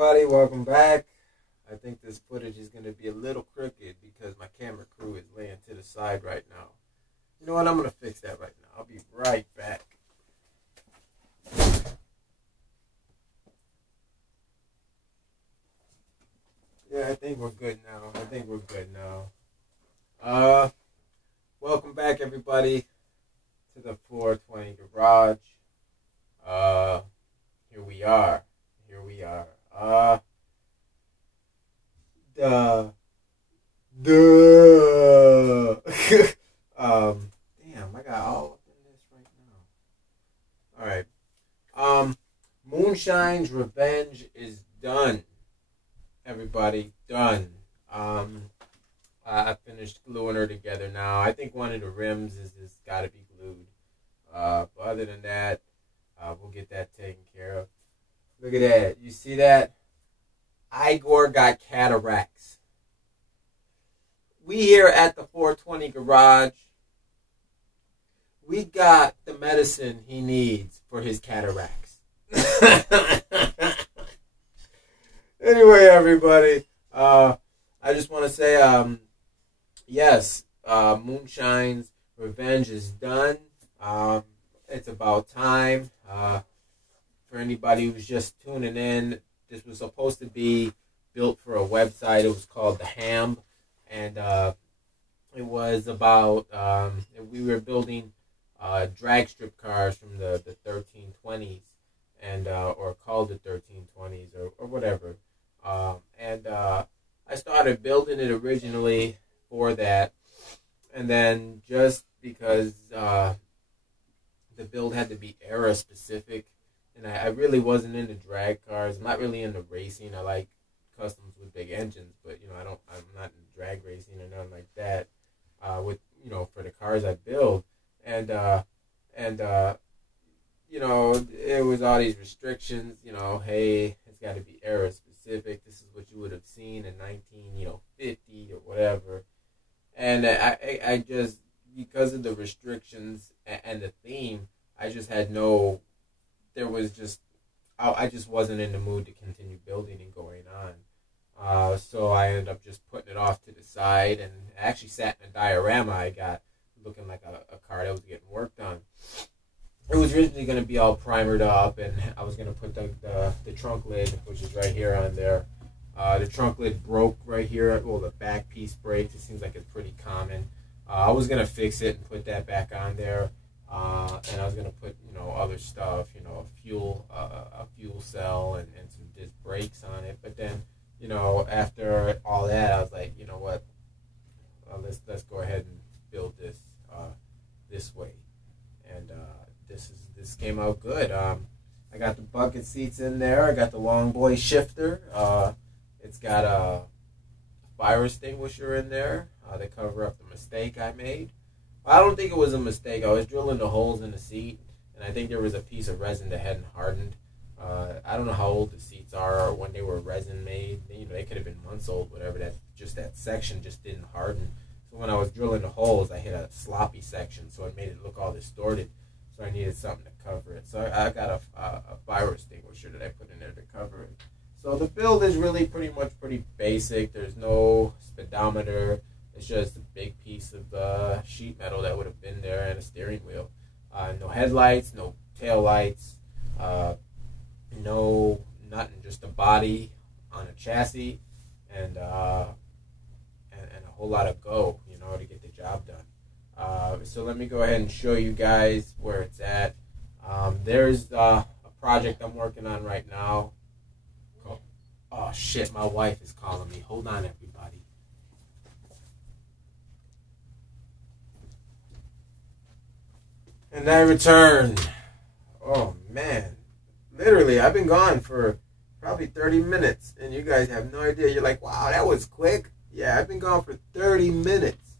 everybody, welcome back. I think this footage is going to be a little crooked because my camera crew is laying to the side right now. You know what, I'm going to fix that right now. I'll be right back. Yeah, I think we're good now. Welcome back everybody to the 420 Garage. Here we are. Damn, I got all up in this right now. Alright. Moonshine's revenge is done. Everybody, done. I finished gluing her together now. I think one of the rims is got to be glued. But other than that, we'll get that taken care of. Look at that. You see that? Igor got cataracts. We here at the 420 Garage, we got the medicine he needs for his cataracts. Anyway, everybody, I just want to say, yes, Moonshine's revenge is done. It's about time. For anybody who's just tuning in, this was supposed to be built for a website. It was called The Ham, and it was about, we were building drag strip cars from the 1320s, and or called the 1320s or whatever. I started building it originally for that, and then just because the build had to be era specific, and I really wasn't into drag cars. I'm not really into racing. I like customs with big engines, but I'm not in drag racing or nothing like that. For the cars I build, and it was all these restrictions. Hey, it's got to be era specific. This is what you would have seen in 1950 or whatever. And I just, because of the restrictions and the theme, I just had no. I just wasn't in the mood to continue building and going on. So I ended up just putting it off to the side, and I actually sat in a diorama I got looking like a car that was getting worked on. It was originally going to be all primered up, and I was going to put the trunk lid, which is right here on there. The trunk lid broke right here. Well, the back piece breaks. It seems like it's pretty common. I was going to fix it and put that back on there. And I was gonna put other stuff, a fuel cell and some disc brakes on it. But then after all that, I was like, you know what? Let's go ahead and build this this way. And this came out good. I got the bucket seats in there. I got the long boy shifter. It's got a fire extinguisher in there to cover up the mistake I made. I don't think it was a mistake. I was drilling the holes in the seat, and I think there was a piece of resin that hadn't hardened. I don't know how old the seats are or when they were resin made. They could have been months old, whatever. That section just didn't harden. So when I was drilling the holes, I hit a sloppy section, so it made it look all distorted. So I needed something to cover it. So I got a fire extinguisher that I put in there to cover it. So the build is really pretty basic. There's no speedometer. It's just a big piece of sheet metal that would have been there and a steering wheel. No headlights, no tail lights, no nothing. Just a body on a chassis and a whole lot of go, to get the job done. So let me go ahead and show you guys where it's at. There's a project I'm working on right now. Oh shit! My wife is calling me. Hold on, everybody. And I returned. Oh, man. Literally, I've been gone for probably 30 minutes. And you guys have no idea. You're like, wow, that was quick. Yeah, I've been gone for 30 minutes.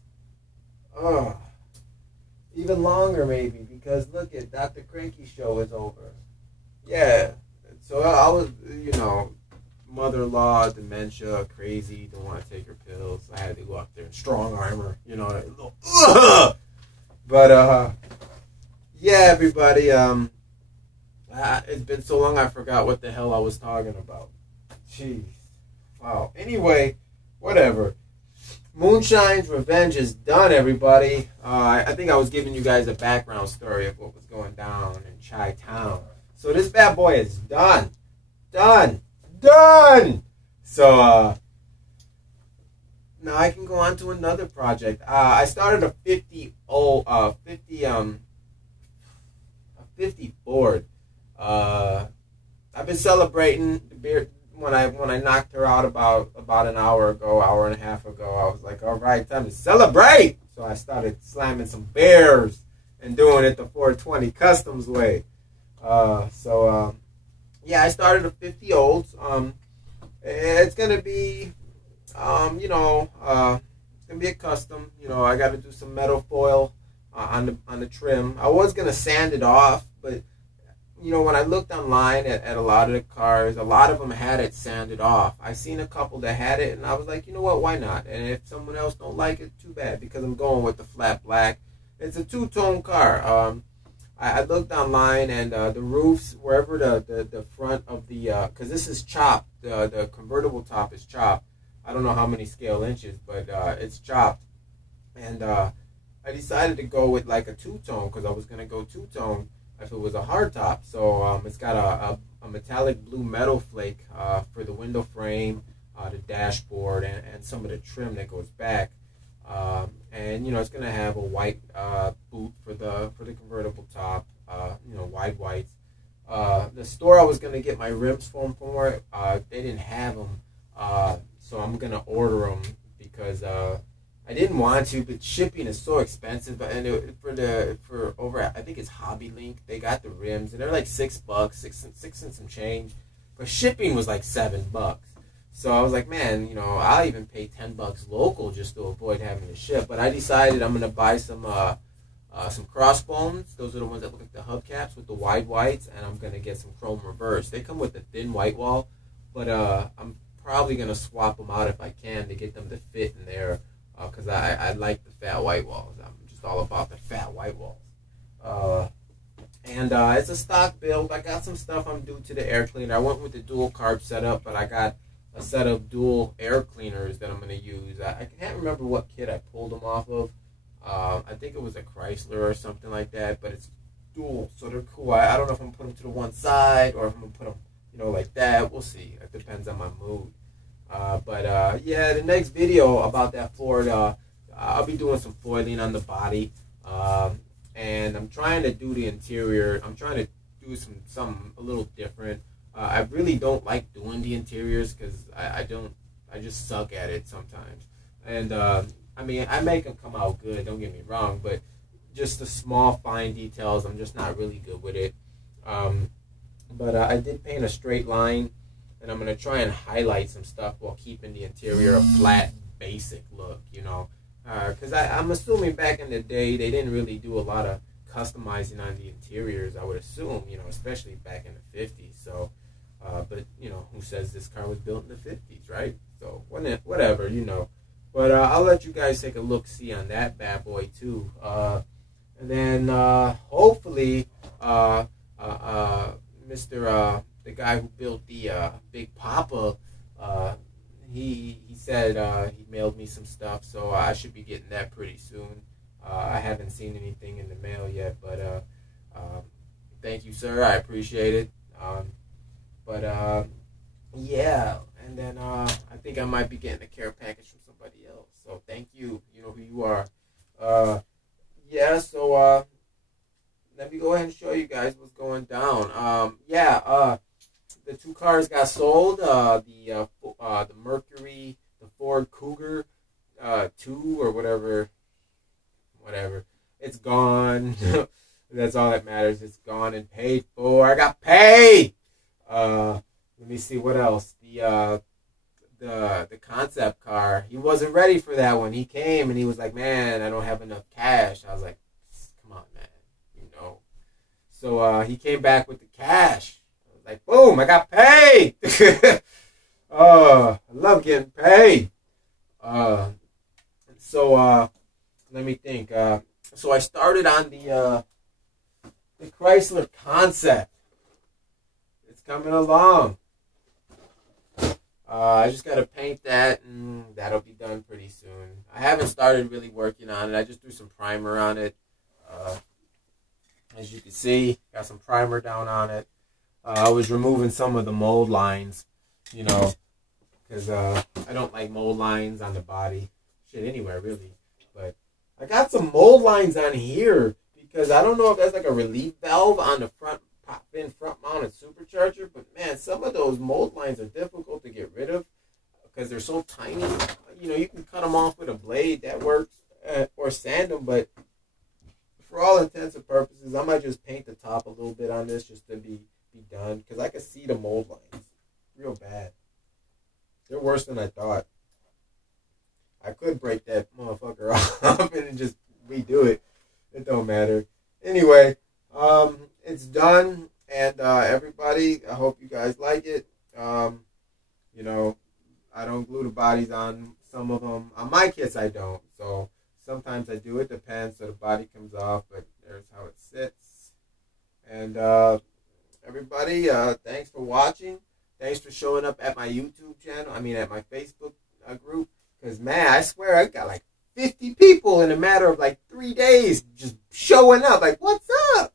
Oh. Even longer, maybe. Because, look, at Dr. Cranky show is over. Yeah. So I was, mother-in-law, dementia, crazy, don't want to take her pills. I had to go up there in strong armor. But, yeah, everybody, it's been so long I forgot what the hell I was talking about. Jeez. Wow. Anyway, whatever. Moonshine's revenge is done, everybody. I think I was giving you guys a background story of what was going down in Chi-Town. So this bad boy is done. Done. Done! So, now I can go on to another project. I started a 50 Ford. I've been celebrating the beer when I knocked her out about an hour and a half ago. I was like, all right, time to celebrate. So I started slamming some beers and doing it the 420 Customs way. Yeah, I started a 50 olds. It's gonna be, it's gonna be a custom. You know, I got to do some metal foil on the trim. I was gonna sand it off, but you know, when I looked online at a lot of the cars, a lot of them had it sanded off. I seen a couple that had it, and I was like, you know what, why not? And if someone else don't like it, too bad, because I'm going with the flat black. It's a two-tone car. I looked online, and the roofs, wherever the front of the, because this is chopped, the convertible top is chopped. I don't know how many scale inches, but it's chopped. And I decided to go with like a two-tone, because I was going to go two-tone if it was a hard top. So it's got a metallic blue metal flake for the window frame, the dashboard, and some of the trim that goes back. And you know, it's gonna have a white boot for the convertible top. You know, wide whites. The store I was gonna get my rims from for they didn't have them, so I'm gonna order them because I didn't want to, but shipping is so expensive. And for over, I think it's Hobby Link, they got the rims, and they're like $6, six and some change. But shipping was like $7. So I was like, man, you know, I'll even pay $10 local just to avoid having to ship. But I decided I'm gonna buy some crossbones. Those are the ones that look like the hubcaps with the wide whites, and I'm gonna get some chrome reverse. They come with the thin white wall, but I'm probably gonna swap them out if I can to get them to fit in there. Because I like the fat white walls. I'm just all about the fat white walls. And it's a stock build. I got some stuff I'm due to the air cleaner. I went with the dual carb setup, but I got a set of dual air cleaners that I'm going to use. I can't remember what kit I pulled them off of. I think it was a Chrysler or something like that, but it's dual, so they're cool. I don't know if I'm going to put them to the one side or if I'm going to put them, you know, like that. We'll see. It depends on my mood. Yeah, the next video about that Ford, I'll be doing some foiling on the body, and I'm trying to do the interior. I'm trying to do something a little different. I really don't like doing the interiors because I just suck at it sometimes. And I mean, I make them come out good, don't get me wrong, but just the small fine details, I'm just not really good with it. I did paint a straight line, and I'm going to try and highlight some stuff while keeping the interior a flat, basic look, you know. Because I'm assuming back in the day, they didn't really do a lot of customizing on the interiors, I would assume, you know, especially back in the 50s. So, but, you know, who says this car was built in the 50s, right? So, whatever, you know. But I'll let you guys take a look-see on that bad boy, too. And then, hopefully, the guy who built the Big Papa, he said he mailed me some stuff, so I should be getting that pretty soon. I haven't seen anything in the mail yet, but thank you, sir. I appreciate it. Yeah, and then I think I might be getting a care package from somebody else. So thank you. You know who you are. Yeah, so let me go ahead and show you guys what's going down. The two cars got sold. The Mercury, the Ford Cougar 2 or whatever. It's gone. That's all that matters. It's gone and paid for. I got paid. Let me see what else. The concept car. He wasn't ready for that one. He came and he was like, "Man, I don't have enough cash." I was like, "Come on, man, you know." So he came back with the cash. I was like, "Boom! I got paid." I love getting paid. Let me think. So I started on the Chrysler Concept. It's coming along. I just got to paint that, and that'll be done pretty soon. I haven't started really working on it. I just threw some primer on it. As you can see, got some primer down on it. I was removing some of the mold lines, you know, because I don't like mold lines on the body. Shit, anywhere, really. But I got some mold lines on here because I don't know if that's like a relief valve on the front pop-in front-mounted supercharger. But, man, some of those mold lines are difficult to get rid of because they're so tiny. You know, you can cut them off with a blade. That works. Or sand them, but for all intents and purposes, I might just paint the top a little bit on this just to be done. Because I can see the mold lines real bad. They're worse than I thought. I could break that motherfucker off and just redo it. It don't matter. Anyway, it's done. And everybody, I hope you guys like it. You know, I don't glue the bodies on some of them. On my kits, I don't. So sometimes I do. It depends. So the body comes off, but there's how it sits. And everybody, thanks for watching. Thanks for showing up at my YouTube channel. I mean, at my Facebook group. Because, man, I swear I got like 50 people in a matter of like 3 days just showing up. Like, what's up?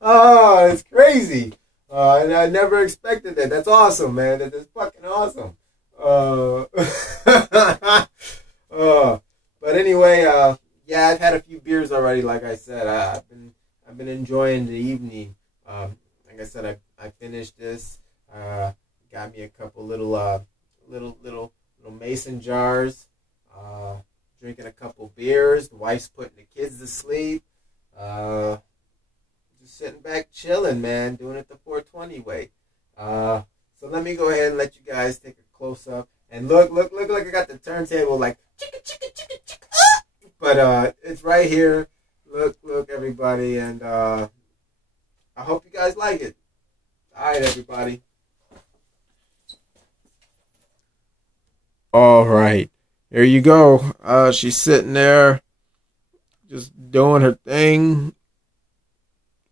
Oh, it's crazy. And I never expected that. That's awesome, man. That's fucking awesome. But anyway, yeah, I've had a few beers already. Like I said, I've been enjoying the evening. Like I said, I finished this. Got me a couple little mason jars. Drinking a couple beers. The wife's putting the kids to sleep. Just sitting back chilling, man, doing it the 420 way. So let me go ahead and let you guys take a close up. And look like I got the turntable like chicka chicka chicka chicka. But it's right here. Look everybody, and I hope you guys like it. All right, everybody. All right. Here you go. She's sitting there just doing her thing.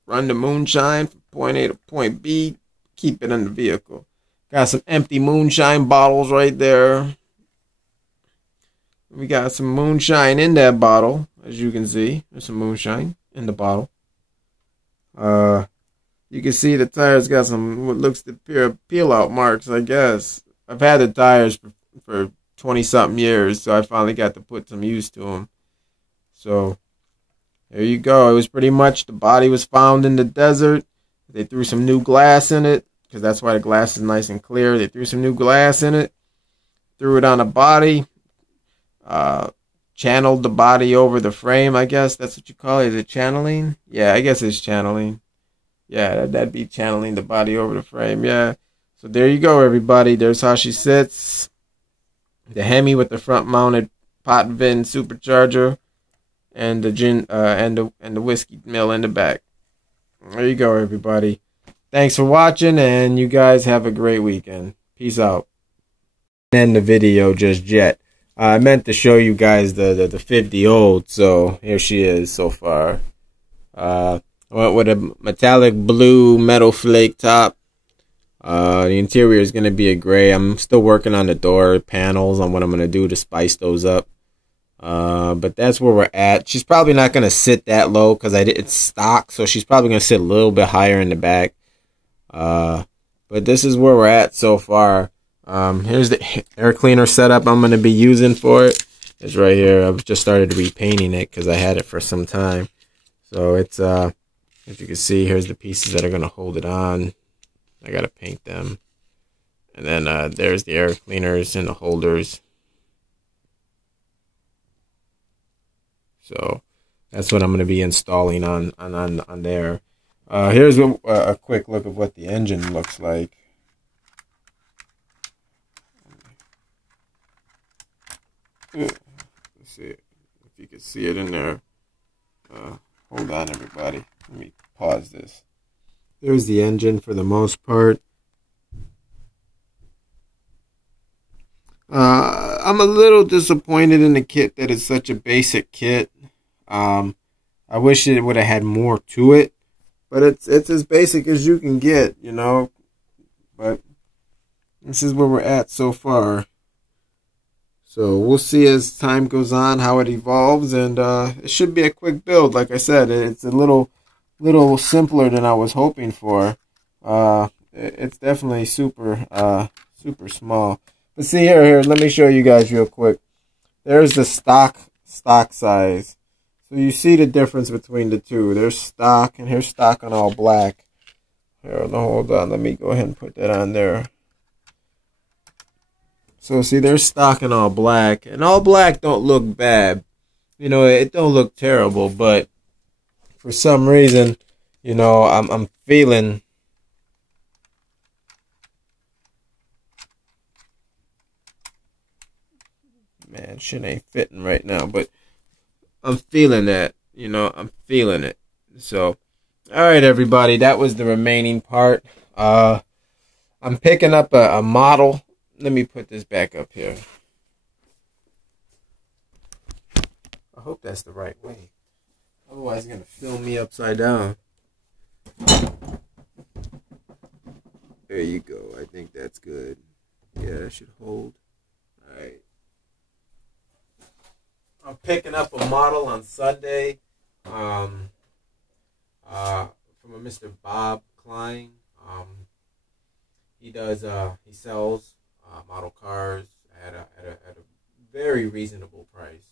Run the moonshine from point A to point B. Keep it in the vehicle. Got some empty moonshine bottles right there. We got some moonshine in that bottle. As you can see, there's some moonshine in the bottle. You can see the tires got some what looks to be peel out marks, I guess. I've had the tires for 20-something years, so I finally got to put some use to them. So, there you go. It was pretty much, the body was found in the desert. They threw some new glass in it, because that's why the glass is nice and clear. They threw some new glass in it, threw it on the body, channeled the body over the frame, I guess. That's what you call it. Is it channeling? Yeah, I guess it's channeling. Yeah, that'd be channeling the body over the frame. Yeah. So there you go, everybody. There's how she sits. The Hemi with the front-mounted pot vin supercharger, and the gin and the whiskey mill in the back. There you go, everybody. Thanks for watching, and you guys have a great weekend. Peace out. End the video just yet. I meant to show you guys the 50 old, so here she is so far. I went with a metallic blue metal flake top. The interior is going to be a gray. I'm still working on the door panels on what I'm going to do to spice those up. But that's where we're at. She's probably not going to sit that low because it's stock, so she's probably going to sit a little bit higher in the back. But this is where we're at so far. Here's the air cleaner setup I'm going to be using for it. It's right here. I've just started repainting it because I had it for some time. So it's, as you can see, here's the pieces that are going to hold it on. I got to paint them. And then there's the air cleaners and the holders. So that's what I'm going to be installing on there. Here's a quick look of what the engine looks like. Let's see if you can see it in there. Hold on, everybody. Let me pause this. There's the engine for the most part. I'm a little disappointed in the kit that it's such a basic kit. I wish it would have had more to it, but it's as basic as you can get, you know. But This is where we're at so far. So we'll see as time goes on how it evolves, and it should be a quick build. Like I said, it's a little simpler than I was hoping for. It's definitely super small. But see here, let me show you guys real quick. There's the stock size. So you see the difference between the two. There's stock, and here's stock on all black. Here, no, hold on. Let me go ahead and put that on there. So see, there's stock in all black, and all black don't look bad. You know, it don't look terrible, but for some reason, you know, I'm feeling. Man, shit ain't fitting right now, but I'm feeling that. You know, I'm feeling it. So, all right, everybody, that was the remaining part. I'm picking up a model. Let me put this back up here. I hope that's the right way. Otherwise, it's going to film me upside down. There you go. I think that's good. Yeah, that should hold. All right. I'm picking up a model on Sunday from a Mr. Bob Klein. He sells model cars at a very reasonable price.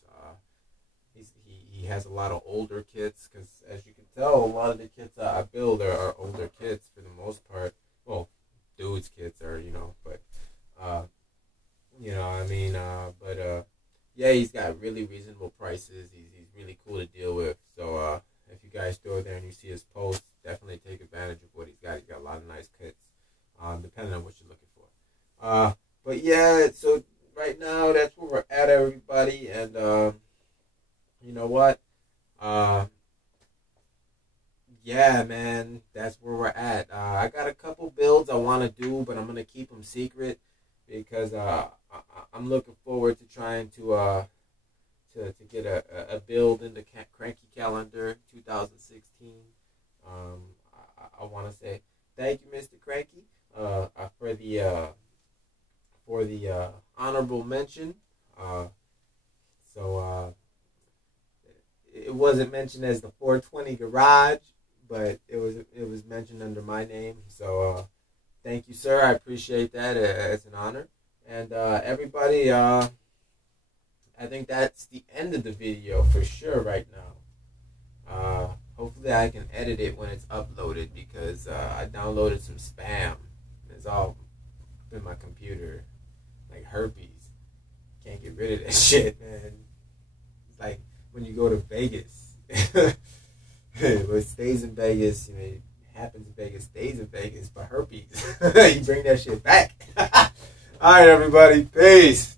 He has a lot of older kits, because as you can tell, a lot of the kits I build are older kits for the most part. Well, dudes' kits are, you know, but you know, I mean, yeah, he's got really reasonable prices. He's really cool to deal with. So if you guys go there and you see his post, definitely take advantage of what he's got. He's got a lot of nice kits, depending on what you're looking for. But yeah, so right now that's where we're at, everybody, and you know what? Yeah, man, that's where we're at. I got a couple builds I want to do, but I'm gonna keep them secret because I'm looking forward to trying to get a build in the Cranky Calendar 2016. I want to say thank you, Mr. Cranky, for the honorable mention. It wasn't mentioned as the 420 Garage, but it was mentioned under my name. So thank you, sir. I appreciate that. It's an honor. And everybody, I think that's the end of the video for sure right now. Hopefully I can edit it when it's uploaded, because I downloaded some spam. It's all in my computer, like herpes. Can't get rid of that shit, man. It's like when you go to Vegas. It stays in Vegas, you know, it happens in Vegas, stays in Vegas, but herpes. You bring that shit back. All right, everybody. Peace.